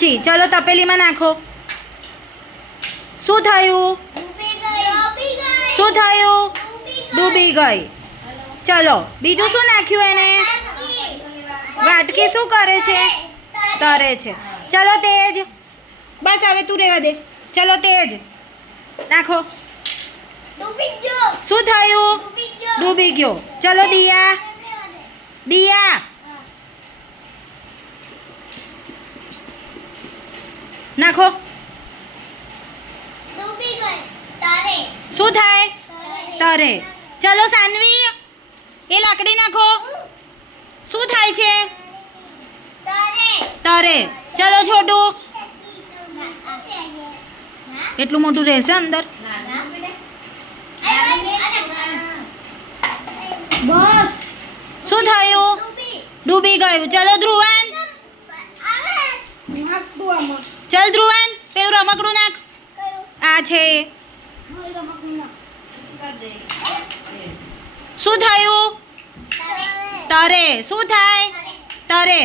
જી ચલો તપેલીમાં નાખો. શું થયું? શું થયું? ડૂબી ગઈ. ચલો બીજું શું નાખ્યું એને? વાટકી શું કરે છે? તરે છે. ચલો તેજ. બસ હવે તું રહેવા દે. ચલો તેજ નાખો. શું થયું? ડૂબી ગયો. ચલો દિયા. દિયા નાખો. શું થાય? તરે. ચલો સાનવી એ લાકડી નાખો. શું થાય છે? તરે. ચલો છોટું. એટલું મોટું રહેશે અંદર? બસ શું થયું? ડૂબી ગયું. ચલો ધ્રુવન. ચલ ધ્રુવન પેલું રમકડું નાખ. આ છે. શું થયું? તરે. શું થાય? તરે.